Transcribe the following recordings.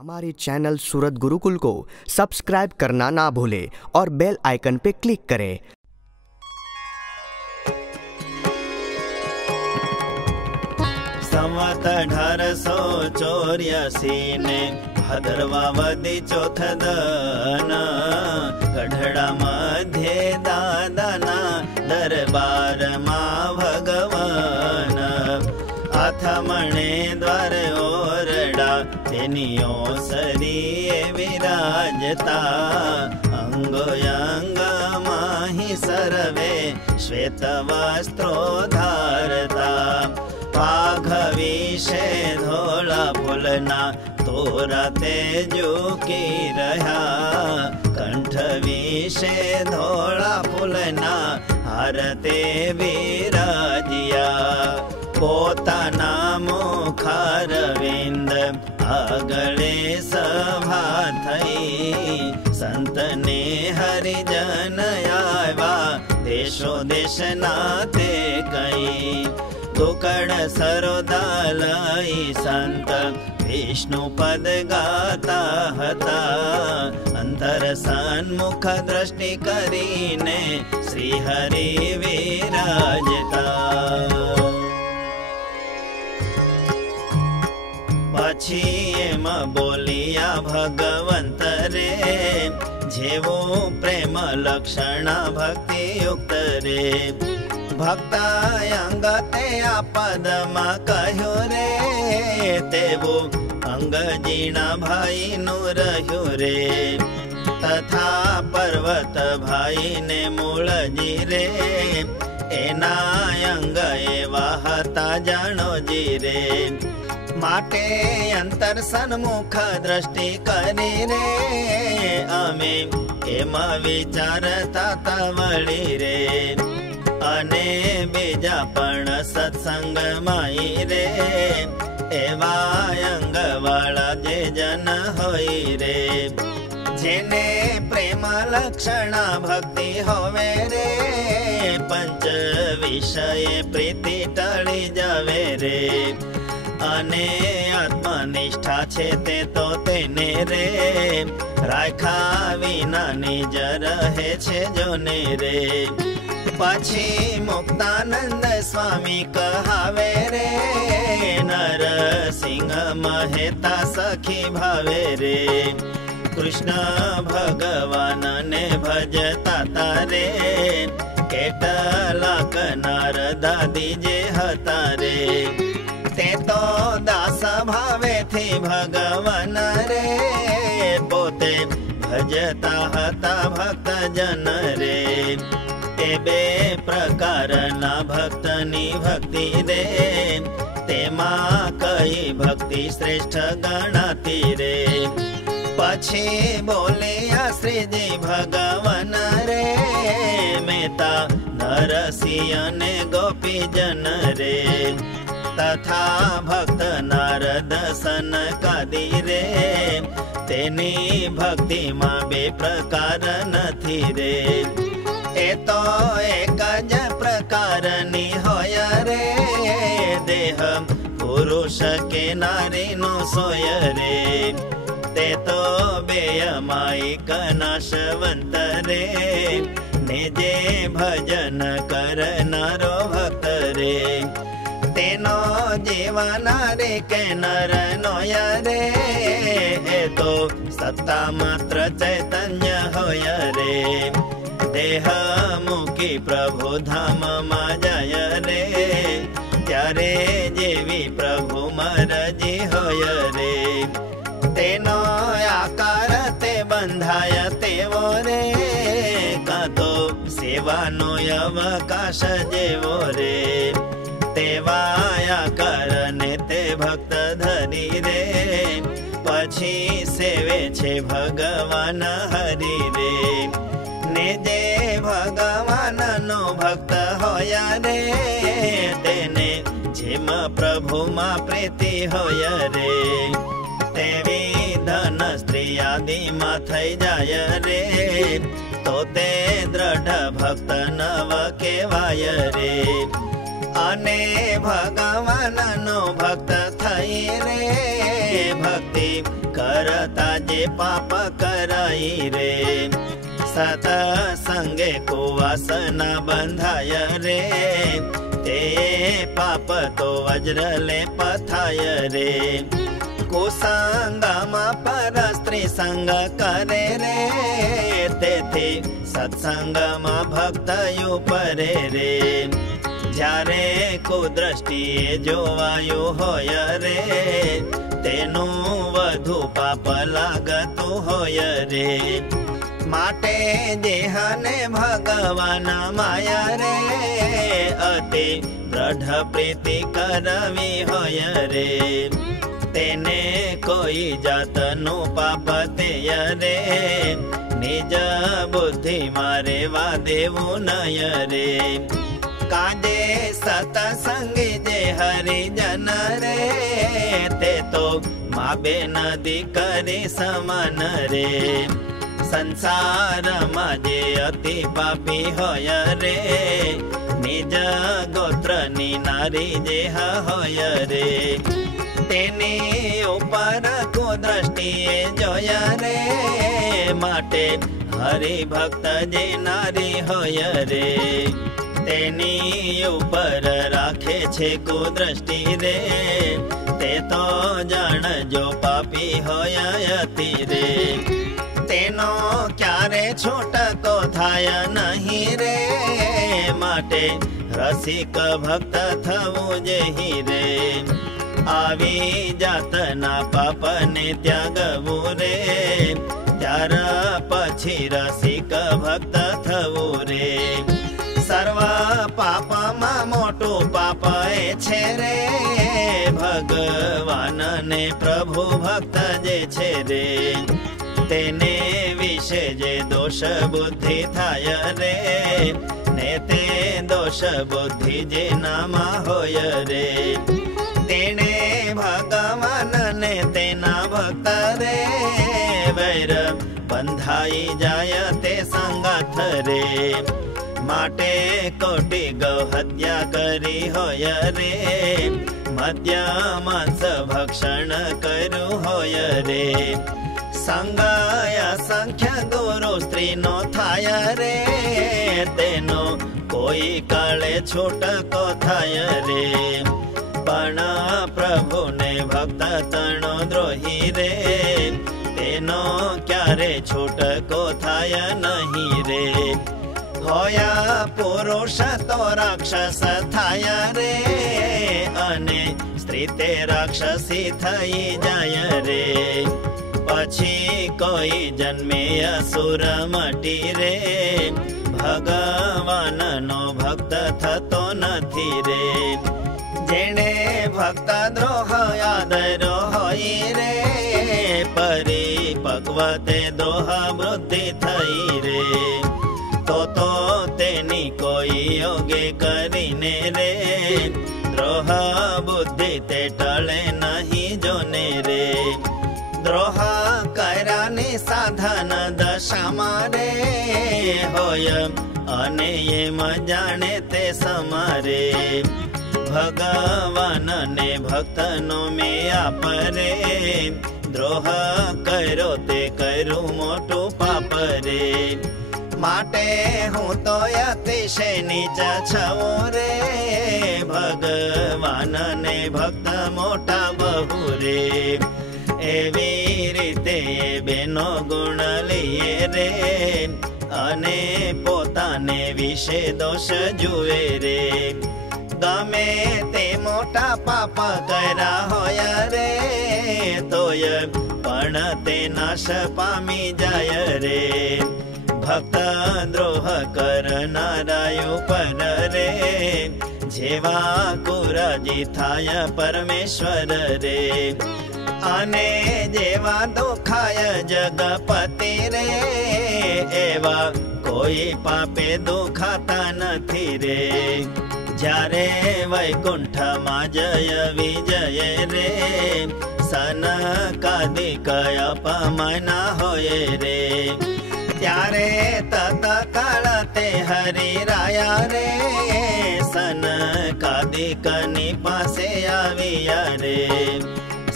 हमारे चैनल सूरत गुरुकुल को सब्सक्राइब करना ना भूलें और बेल आइकन पे क्लिक करें। संवत 1884 ने भादरवा वदी चौथ दन गढ़ड़ा मध्य दादाना दरबार मां भगवान आथमणे द्वार ओरडा तेनियो सरिये विराजता अंगोयंग माहि सर्वे श्वेत वस्त्रो धारता पाघ विषे धोला फूलना तोरा तेजुकी रहा कंठ विषे धोला फूलना हारते विराजिया पोताना मुखारविंद आगळे सभा थई संतने हरिजन आवा देशो देश नाते कई तुकड़ सरोदालई संत विष्णु पद गाता हता अंतर सन्मुख दृष्टि करीने श्री हरि विराजता पछी एम बोलिया भगवंत रे जेवो प्रेम लक्षण भक्ति युक्त रे भक्ता अंग ते पद में कहो रे तेवो अंग जीणा भाई नु रह्यो रे तथा पर्वत भाई ने मूल जी रे एना अंग एवा हता जानो जी रे माटे अंतर सन्मुख दृष्टि करी रे अमे एमा विचारता तवळी रे अने बीजा पण सत्संग माई रे एवा अंग वाला जे जन होई रे जेने प्रेम लक्षण भक्ति होवे रे पंच विषय प्रीति टळी जावे रे अने आत्मनिष्ठा छे ते तो तेने रे राखा विना निज रहे छे जोने रे पछी मुक्तानंद स्वामी कहावे रे नरसिंह महेता सखी भावे रे कृष्ण भगवान ने भजता तारे केटलाक नारदादी जे हता रे ते तो दास भावे थी भगवान रे पोते भजता हता भक्त जन रे ते बे प्रकारना भक्तनी भक्ति रे तेमा कई भक्ति श्रेष्ठ गणाती रे पछी बोलिया श्रीजी भगवान रे मेता नरसिंह ने गोपी जन रे तथा भक्त नारद सनकादि रे तेनी भक्ति मां बे प्रकार नथी रे ए तो एक ज प्रकारनी होय रे देह पुरुष के नारी नो सोय रे ते तो बेयमायिक नाशवंत रे ने जे भजन करनारो भक्त रे तेनो जीवन रे के नर नोय रे ए तो सत्ता मात्र चैतन्य होय रे देह मुकी प्रभु धाम मा जय रे त्यारे जेवी प्रभु मरजी होय रे तेनो आकार ते बंधाय तेवो रे का तो सेवानो अवकाश जेवो रे तेवाया करने ते भक्त धरी रे पछी सेवे छे भगवान हरि रे ने जे भगवान नो भक्त होया रे तेने जेम प्रभु मा प्रीति होय रे तेवी धन स्त्री आदि मा थई जाय रे तो ते दृढ़ भक्त नव केवाय रे अने भगवान नो भक्त थई रे भक्ति करता जे पाप कराई रे। सतसंगे कुवासना बंधाय रे, ते पाप तो वज्र ले पथाय रे। कुसंगमा पर स्त्री संग करे रे, तेथी सत्संगमा भक्त उपरे रे। જ્યારે કુદ્રષ્ટિએ જોવાયું હોય રે, તેનું વધુ પાપ લાગતું હોય રે। માટે દેહને ભગવાન માયા રે, અતિ દ્રઢ પ્રીતિ કરવી હોય રે। તેને કોઈ જાતનું પાપ તેય રે, નિજ બુદ્ધિ મારે વાદેવું નય રે। काजे सतसंगी जे हरिजन रे, ते तो माँ बेन दीकरी समान रे। संसार में जे अति पापी होय रे, निज गोत्र नी नारी जे होय रे। तेनी ऊपर कुदृष्टिए जोय रे, माटे हरि भक्त जे नारी होय रे। तेनी ऊपर राखे छे कुदृष्टि रे, ते तो जान जो पापी होय अति रे। तेनो क्यारे छूटको थाय नहीं रे, माटे रसिक भक्त थवुं जेही रे। आवी जातना पाप ने त्यागवुं रे, त्यार पछी रसिक भक्त थवुं रे। सर्व पाप मा मोटू पाप छे रे, भगवान ने प्रभु भक्त जे छे रे। तेने विषे जे दोष बुद्धि थाय रे, ने ते दोष बुद्धि जे नामा होय रे। तेने भगवान ने तेना भक्त रे, वैर बंधाई जाय ते संगत रे। माटे कोटि गौ हत्या करी होय रे, मद्य मांस भक्षण करू होय रे। संगय संख्य गुरु स्त्री नो थाय रे, तेनो कोई काले छूटको थाय रे। पण प्रभु ने भक्त तणो द्रोही रे, तेनो क्यारे छूटको थाय नहीं रे। होया पुरुष तो राक्षस थाय रे, अने स्त्री ते राक्षसी थई जाय रे। पछी कोई जन्मे असुर मटी रे, भगवान नो भक्त थतो नथी रे। जेणे भक्त द्रोह आदरो होई रे, परिपक्वते दोह वृद्धि थई रे। तो तेनी कोई योगे करीने रे, द्रोह बुद्धि ते टळे नहीं जोने रे। द्रोह करानी साधन दशा मारे होय, अने एम जाने ते समारे। भगवान ने भक्त नो में आपरे, द्रोह करो ते करू मोटू पाप रे। माटे हूँ तो अतिशय नीचा छवुं रे, भगवान ने भक्त मोटा बहु रे। एवी रीते बेनो गुण लीए रे, अने पोताने विषे दोष जुए रे। गमे ते मोटा पाप करा होय रे, तोय पण ते नाश पामी जाय रे। भक्त द्रोह करनारायो पर रे, जेवा कुराजी थाय परमेश्वर रे। अने जेवा दुखाय जगपति रे, एवा कोई पापे दुखाता नथी रे। जारे वैकुंठ मा जय विजय रे, सनकादिक अपमाना होय रे। त्यारे तत्काल ते हरि राया रे, सनकादिक नी पासे आविया रे।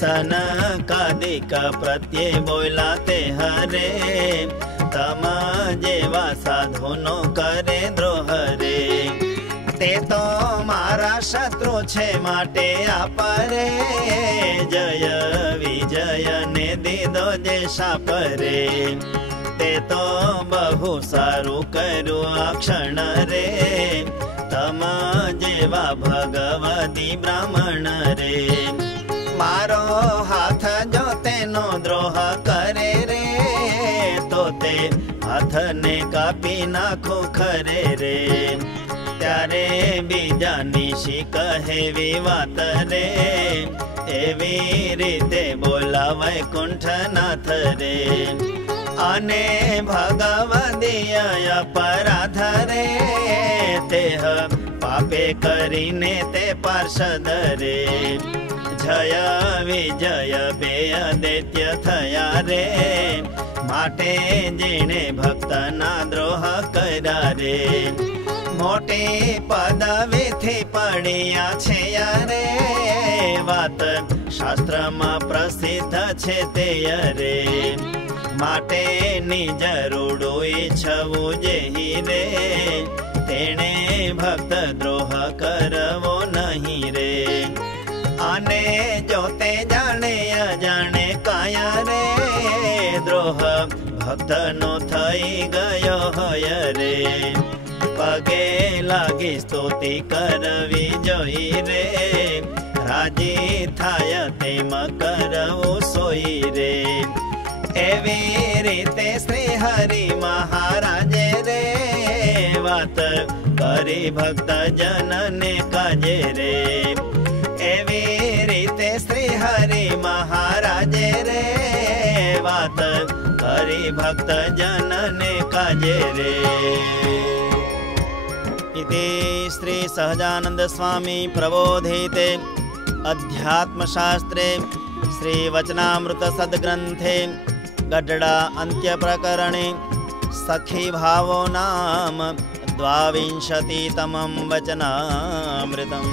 सनकादिक प्रत्ये बोला ते हरे तम जेवा साधुनो करे द्रोह रे ते तो मारा शत्रु छे माटे आपरे जय विजय ने दीदो जे शापरे ते तो बहु सारू कर्यु आ क्षण रे तम जेवा भगवती ब्राह्मण रे मारो हाथ जो तेनो द्रोह करे रे तो ते हाथ ने कापी नाखो खरे रे त्यारे बीजानी शी कहेवी वात रे एवी रीते बोला वैकुंठनाथ रे अने भगवदीय अपराध रे तेह पापे करीने ते पार्षद रे जय विजय बे दैत्य थया रे माटे जेने भक्तना द्रोह कर्या रे मोटी पदवी थी पड़िया छे रे वात शास्त्र में प्रसिद्ध छे ते रे माटे निज रूडो इच्छवू जेही रे तेणे भक्त द्रोह करवो नहीं रे आने जोते जाने अजाने काया रे द्रोह भक्त नो थई गयो होय रे पगे लागी स्तुति करवी जोई रे राजी थाय तेम करवू सोई रे एवी रीते श्री हरि महाराज रे वात करी भक्त जन ने काजे रे एवी रीते श्री हरि महाराज रे वात करी भक्त जन ने काजे रे। इति श्री सहजानंद स्वामी प्रबोधिते अध्यात्मशास्त्रे श्री वचनामृत सद्ग्रंथे गड्डा अंत्य प्रकरणे सखी भावो नाम 22तमं वचनामृतम्।